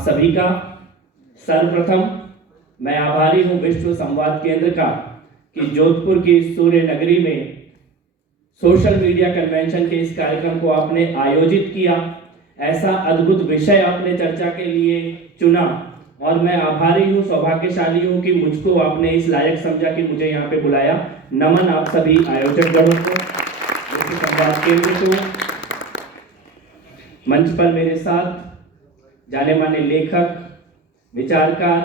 सभी का। सर्वप्रथम मैं आभारी हूं विश्व संवाद केंद्र का कि जोधपुर की इस सूर्य नगरी में सोशल मीडिया कन्वेंशन के इस कार्यक्रम को आपने आयोजित किया, ऐसा अद्भुत विषय आपने चर्चा के लिए चुना और मैं आभारी हूं, सौभाग्यशाली हूं कि मुझको आपने इस लायक समझा कि मुझे यहाँ पे बुलाया। नमन आप सभी आयोजक गणों को, विश्व संवाद केंद्र को। मंच पर मेरे साथ जाने माने लेखक, विचारकार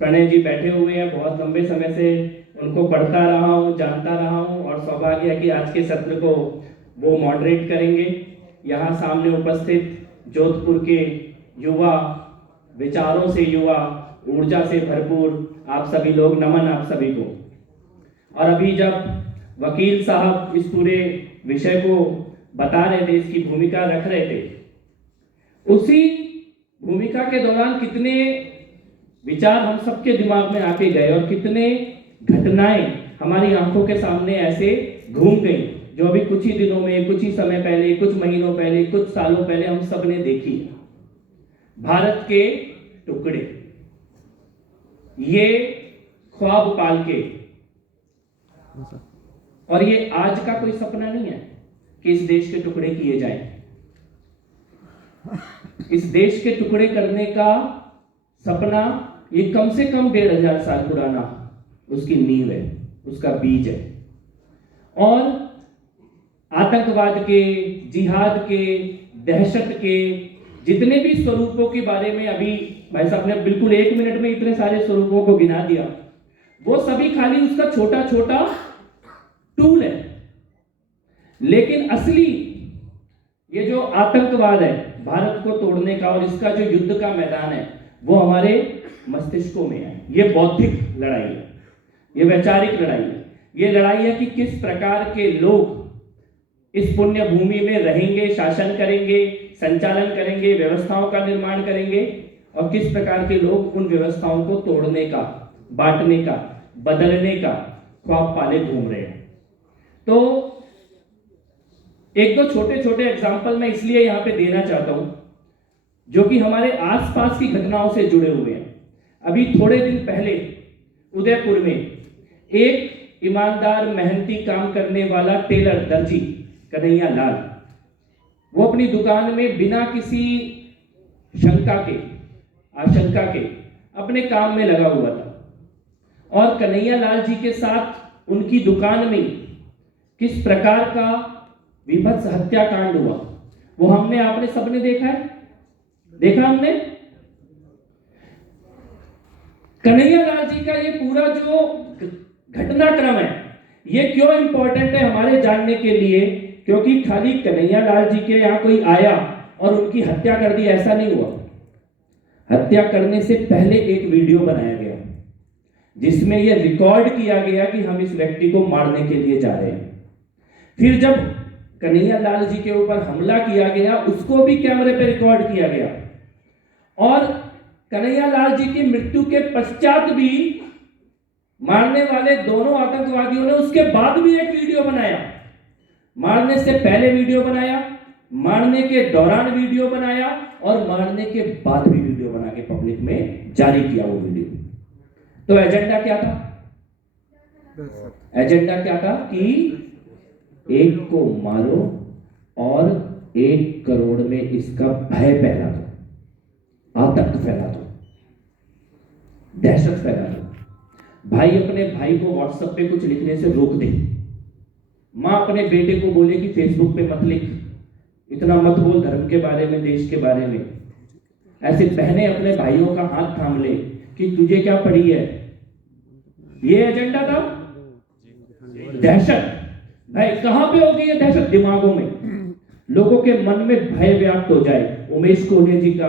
प्रणय जी बैठे हुए हैं। बहुत लंबे समय से उनको पढ़ता रहा हूँ, जानता रहा हूँ और सौभाग्य है कि आज के सत्र को वो मॉडरेट करेंगे। यहाँ सामने उपस्थित जोधपुर के युवा, विचारों से युवा, ऊर्जा से भरपूर आप सभी लोग, नमन आप सभी को। और अभी जब वकील साहब इस पूरे विषय को बता रहे थे, इसकी भूमिका रख रहे थे, उसी भूमिका के दौरान कितने विचार हम सबके दिमाग में आके गए और कितने घटनाएं हमारी आंखों के सामने ऐसे घूम गई जो अभी कुछ ही दिनों में, कुछ ही समय पहले, कुछ महीनों पहले, कुछ सालों पहले हम सब ने देखी। भारत के टुकड़े, ये ख्वाब पाल के, और ये आज का कोई सपना नहीं है कि इस देश के टुकड़े किए जाएं। इस देश के टुकड़े करने का सपना ये कम से कम 1500 साल पुराना उसकी नींव है, उसका बीज है। और आतंकवाद के, जिहाद के, दहशत के जितने भी स्वरूपों के बारे में अभी भाई साहब ने बिल्कुल 1 मिनट में इतने सारे स्वरूपों को गिना दिया, वो सभी खाली उसका छोटा छोटा टूल है। लेकिन असली ये जो आतंकवाद है भारत को तोड़ने का और इसका जो युद्ध का मैदान है वो हमारे मस्तिष्कों में है। ये बौद्धिक लड़ाई है, ये वैचारिक लड़ाई है। ये लड़ाई है कि किस प्रकार के लोग इस पुण्य भूमि में रहेंगे, शासन करेंगे, संचालन करेंगे, व्यवस्थाओं का निर्माण करेंगे और किस प्रकार के लोग उन व्यवस्थाओं को तोड़ने का, बांटने का, बदलने का ख्वाब पाले घूम रहे हैं। तो एक दो छोटे छोटे एग्जाम्पल मैं इसलिए यहां पे देना चाहता हूं जो कि हमारे आसपास की घटनाओं से जुड़े हुए हैं। अभी थोड़े दिन पहले उदयपुर में एक ईमानदार, मेहनती काम करने वाला टेलर, दर्जी कन्हैया लाल, वो अपनी दुकान में बिना किसी शंका के, आशंका के अपने काम में लगा हुआ था। और कन्हैया लाल जी के साथ उनकी दुकान में किस प्रकार का विभत्स हत्याकांड हुआ वो हमने, आपने सबने देखा है, देखा हमने। कन्हैया लाल जी का ये पूरा जो घटनाक्रम है ये क्यों इंपॉर्टेंट है हमारे जानने के लिए, क्योंकि खाली कन्हैया लाल जी के यहां कोई आया और उनकी हत्या कर दी, ऐसा नहीं हुआ। हत्या करने से पहले एक वीडियो बनाया गया जिसमें यह रिकॉर्ड किया गया कि हम इस व्यक्ति को मारने के लिए जा रहे हैं। फिर जब कन्हैया लाल जी के ऊपर हमला किया गया उसको भी कैमरे पे रिकॉर्ड किया गया और कन्हैया लाल जी की मृत्यु के पश्चात भी मारने वाले दोनों आतंकवादियों ने उसके बाद भी एक वीडियो बनाया। मारने से पहले वीडियो बनाया, मारने के दौरान वीडियो बनाया और मारने के बाद भी वीडियो बना के पब्लिक में जारी किया वो वीडियो। तो एजेंडा क्या था? एजेंडा क्या था कि एक को मारो और 1 करोड़ में इसका भय फैला दो, आतंक फैला दो, दहशत फैला दो। भाई अपने भाई को व्हाट्सएप पे कुछ लिखने से रोक दे, मां अपने बेटे को बोले कि फेसबुक पे मत लिख, इतना मत बोल धर्म के बारे में, देश के बारे में। ऐसे बहनें अपने भाइयों का हाथ थाम ले कि तुझे क्या पड़ी है। ये एजेंडा था दहशत। भाई कहां पे होगी ये दहशत? दिमागों में, लोगों के मन में भय व्याप्त हो जाए। उमेश कोहले जी का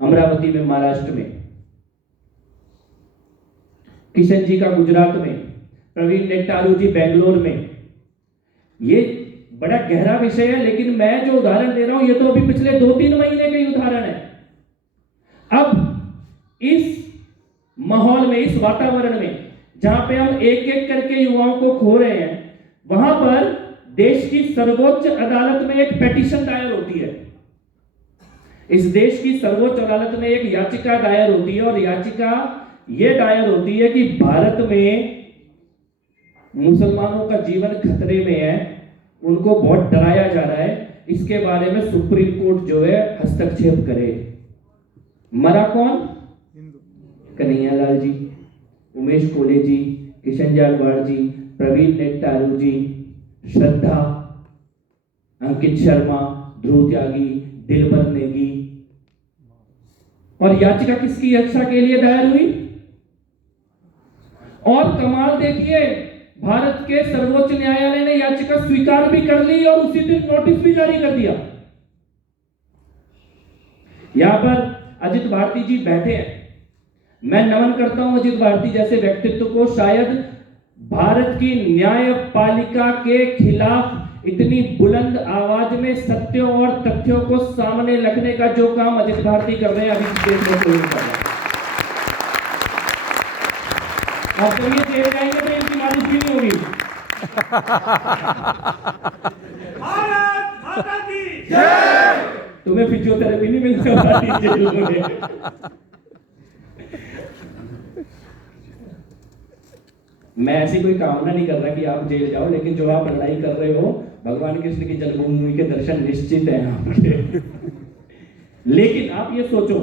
अमरावती में, महाराष्ट्र में, किशन जी का गुजरात में, प्रवीण नेट्टारू जी बेंगलोर में। ये बड़ा गहरा विषय है लेकिन मैं जो उदाहरण दे रहा हूं ये तो अभी पिछले 2-3 महीने के उदाहरण है। अब इस माहौल में, इस वातावरण में जहां पे हम एक एक करके युवाओं को खो रहे हैं, वहां पर देश की सर्वोच्च अदालत में एक पिटीशन दायर होती है इस देश की सर्वोच्च अदालत में एक याचिका दायर होती है और याचिका यह दायर होती है कि भारत में मुसलमानों का जीवन खतरे में है, उनको बहुत डराया जा रहा है, इसके बारे में सुप्रीम कोर्ट जो है हस्तक्षेप करे। मरा कौन? कन्हैयालाल जी, उमेश कोले जी, किशन जालवाड़ जी, प्रवीण नेट्टारू जी, श्रद्धा, अंकित शर्मा, ध्रुव त्यागी, दिलबर नेगी। और याचिका किसकी रक्षा के लिए दायर हुई? और कमाल देखिए, भारत के सर्वोच्च न्यायालय ने याचिका स्वीकार भी कर ली और उसी दिन नोटिस भी जारी कर दिया। यहां पर अजित भारती जी बैठे हैं, मैं नमन करता हूं अजित भारती जैसे व्यक्तित्व को। शायद भारत की न्यायपालिका के खिलाफ इतनी बुलंद आवाज में सत्यों और तथ्यों को सामने रखने का जो काम अजित भारती कर रहे हैं, अभी देश में कोई नहीं कर रहा। और जब ये जेल जाएंगे तो इनकी मालिश भी नहीं होगी। भारत माता की जय। तुम्हें फिजियोथेरेपी नहीं मिल सकती जेलों में। मैं ऐसी कोई कामना नहीं कर रहा कि आप जेल जाओ, लेकिन जो आप लड़ाई कर रहे हो, भगवान कृष्ण की जन्मभूमि के दर्शन निश्चित है यहाँ पर। लेकिन आप ये सोचो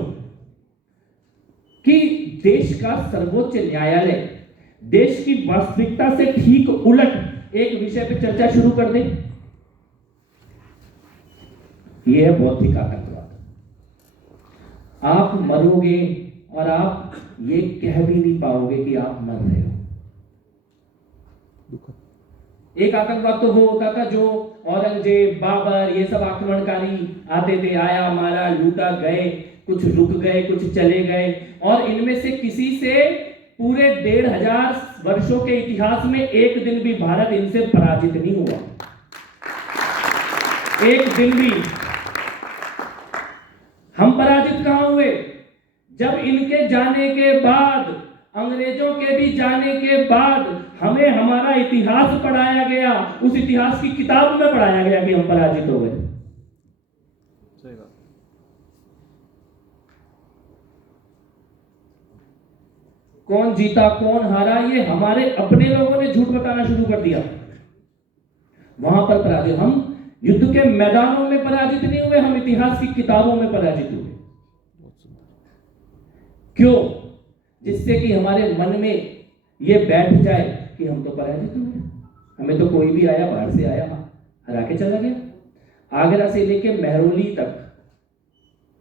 कि देश का सर्वोच्च न्यायालय देश की वास्तविकता से ठीक उलट एक विषय पर चर्चा शुरू कर दे। यह है बौद्धिक आतंकवाद। आप मरोगे और आप ये कह भी नहीं पाओगे कि आप मर रहे हो। एक आतंकवाद तो वो होता था जो औरंगजेब, बाबर, ये सब आक्रमणकारी आते थे, आया, मारा, लूटा, गए, कुछ रुक गए, कुछ चले गए, और इनमें से किसी से पूरे 1500 वर्षों के इतिहास में एक दिन भी भारत इनसे पराजित नहीं हुआ। एक दिन भी। हम पराजित कहां हुए? जब इनके जाने के बाद, अंग्रेजों के भी जाने के बाद, हमें हमारा इतिहास पढ़ाया गया, उस इतिहास की किताब में पढ़ाया गया कि हम पराजित हो गए। सही बात। कौन जीता कौन हारा, ये हमारे अपने लोगों ने झूठ बताना शुरू कर दिया। वहां पर पराजित, हम युद्ध के मैदानों में पराजित नहीं हुए, हम इतिहास की किताबों में पराजित हुए। क्यों? जिससे कि हमारे मन में ये बैठ जाए कि हम तो पराजित हुए, हमें तो कोई भी आया, बाहर से आया, हरा के चला गया। आगरा से लेके मेहरौली तक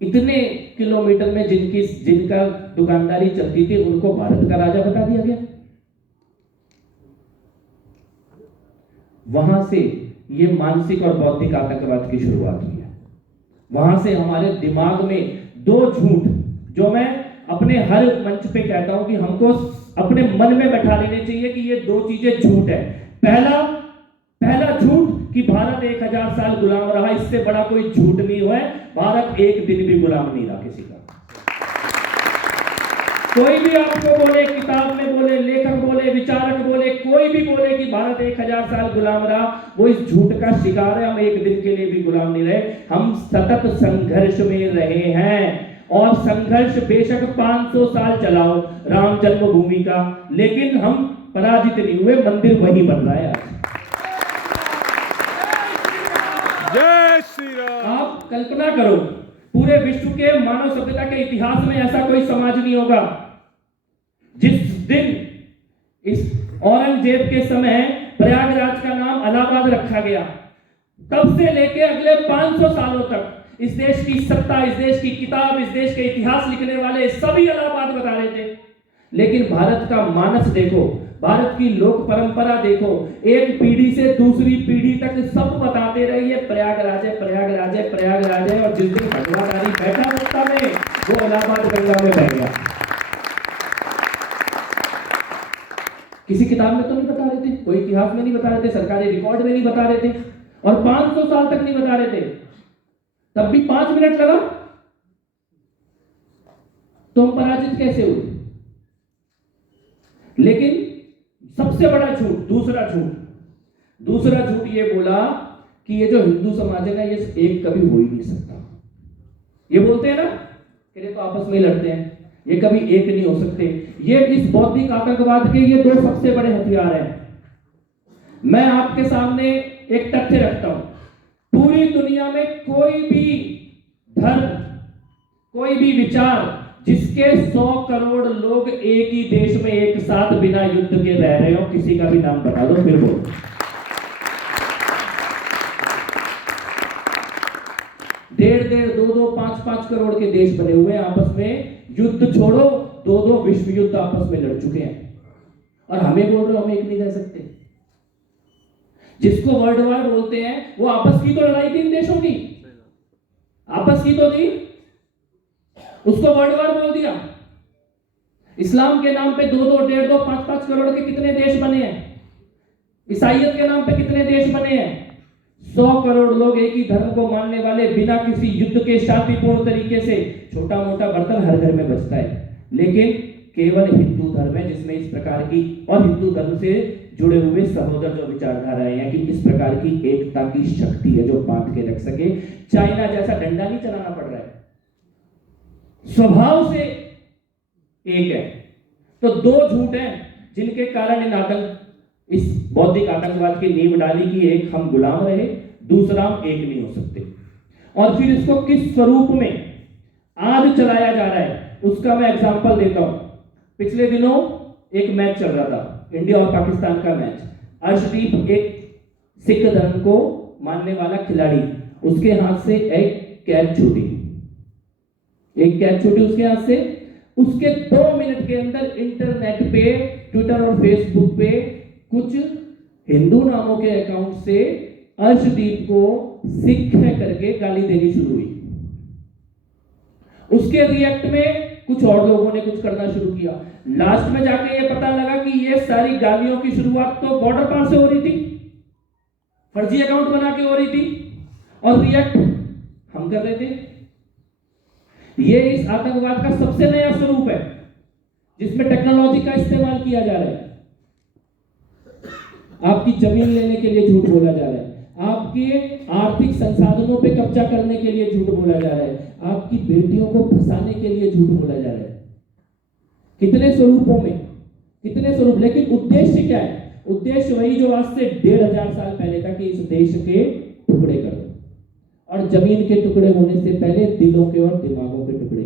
इतने किलोमीटर में जिनका दुकानदारी चलती थी, उनको भारत का राजा बता दिया गया। वहां से ये मानसिक और बौद्धिक आतंकवाद की शुरुआत हुई है। वहां से हमारे दिमाग में दो झूठ, जो मैं अपने हर मंच पे कहता हूं कि हमको अपने मन में बैठा लेने चाहिए कि ये दो चीजें झूठ है। पहला झूठ कि भारत 1000 साल गुलाम रहा, इससे बड़ा कोई झूठ नहीं हुआ है। भारत एक दिन भी गुलाम नहीं रहा किसी का। कोई भी आपको बोले, किताब में बोले, लेखक बोले, विचारक बोले, कोई भी बोले कि भारत 1000 साल गुलाम रहा, वो इस झूठ का शिकार है। हम एक दिन के लिए भी गुलाम नहीं रहे, हम सतत संघर्ष में रहे हैं। और संघर्ष बेशक 500 साल चलाओ राम जन्मभूमि का, लेकिन हम पराजित नहीं हुए, मंदिर वही बन रहा है आज। जय श्री राम। आप कल्पना करो, पूरे विश्व के मानव सभ्यता के इतिहास में ऐसा कोई समाज नहीं होगा जिस दिन इस औरंगजेब के समय प्रयागराज का नाम इलाहाबाद रखा गया, तब से लेके अगले 500 सालों तक इस देश की सत्ता, इस देश की किताब, इस देश के इतिहास लिखने वाले सभी इलाहाबाद बता रहे थे। लेकिन भारत का मानस देखो, भारत की लोक परंपरा देखो, एक पीढ़ी से दूसरी पीढ़ी तक सब बताते रहिए प्रयागराज है, प्रयागराज है, प्रयागराज है। और जिस दिन भगवाधारी बैठा सत्ता में, वो इलाहाबाद गंगा में बह गया। किसी किताब में तो नहीं बता रहे थे, कोई इतिहास में नहीं बता रहे थे, सरकारी रिकॉर्ड में नहीं बता रहे थे, और 500 साल तक नहीं बता रहे थे। तब भी 5 मिनट लगा तो हम पराजित कैसे हुए? लेकिन सबसे बड़ा झूठ, दूसरा झूठ ये बोला कि ये जो हिंदू समाज है ना, ये एक कभी हो ही नहीं सकता। ये बोलते हैं ना कि ये तो आपस में ही लड़ते हैं, ये कभी एक नहीं हो सकते। ये इस बौद्धिक आतंकवाद के ये दो सबसे बड़े हथियार हैं। मैं आपके सामने एक तथ्य रखता हूं, पूरी दुनिया में कोई भी धर्म, कोई भी विचार जिसके 100 करोड़ लोग एक ही देश में एक साथ बिना युद्ध के रह रहे हो, किसी का भी नाम बता दो फिर बोलो। डेढ़ डेढ़, दो दो, 5-5 करोड़ के देश बने हुए हैं आपस में, युद्ध छोड़ो 2-2 विश्व युद्ध आपस में लड़ चुके हैं, और हमें बोल रहे हो हम एक नहीं रह सकते। जिसको वर्ल्ड वॉर बोलते हैं वो आपस की तो लड़ाई थी इन देशों की, आपस की तो थी, उसको वर्ल्ड वॉर बोल दिया। इस्लाम के नाम पे 2-2, 1.5-2, 5-5 करोड़ के कितने देश बने हैं? ईसाइयत के नाम पे कितने देश बने हैं? 100 करोड़ लोग एक ही धर्म को मानने वाले, बिना किसी युद्ध के शांतिपूर्ण तरीके से। छोटा मोटा बर्तन हर घर में बचता है, लेकिन केवल हिंदू धर्म है जिसमें इस प्रकार की, और हिंदू धर्म से जुड़े हुए सहोदर जो विचारधाराएं हैं कि इस प्रकार की एकता की शक्ति है जो बांट के रख सके। चाइना जैसा डंडा नहीं चलाना पड़ रहा है, स्वभाव से एक है। तो दो झूठ हैं जिनके कारण इन आतंक, इस बौद्धिक आतंकवाद की नींव डाली कि एक हम गुलाम रहे, दूसरा हम एक नहीं हो सकते। और फिर इसको किस स्वरूप में आज चलाया जा रहा है उसका मैं एग्जांपल देता हूं। पिछले दिनों एक मैच चल रहा था, इंडिया और पाकिस्तान का मैच। अर्शदीप एक सिख धर्म को मानने वाला खिलाड़ी, उसके हाथ से एक कैच छूटी, उसके हाथ से। उसके 2 मिनट के अंदर इंटरनेट पे, ट्विटर और फेसबुक पे कुछ हिंदू नामों के अकाउंट से अर्शदीप को सिख है करके गाली देनी शुरू हुई। उसके रिएक्ट में कुछ और लोगों ने कुछ करना शुरू किया। लास्ट में जाके ये पता लगा कि ये सारी गालियों की शुरुआत तो बॉर्डर पार से हो रही थी, फर्जी अकाउंट बना के हो रही थी, और रिएक्ट हम कर रहे थे। ये इस आतंकवाद का सबसे नया स्वरूप है जिसमें टेक्नोलॉजी का इस्तेमाल किया जा रहा है। आपकी जमीन लेने के लिए झूठ बोला जा रहा है, आपके आर्थिक संसाधनों पे कब्जा करने के लिए झूठ बोला जा रहा है, आपकी बेटियों को फंसाने के लिए झूठ बोला जा रहा है। कितने स्वरूपों में, कितने स्वरूप, लेकिन उद्देश्य क्या है? उद्देश्य वही जो आज से 1500 साल पहले था कि इस देश के टुकड़े कर दो, और जमीन के टुकड़े होने से पहले दिलों के और दिमागों के टुकड़े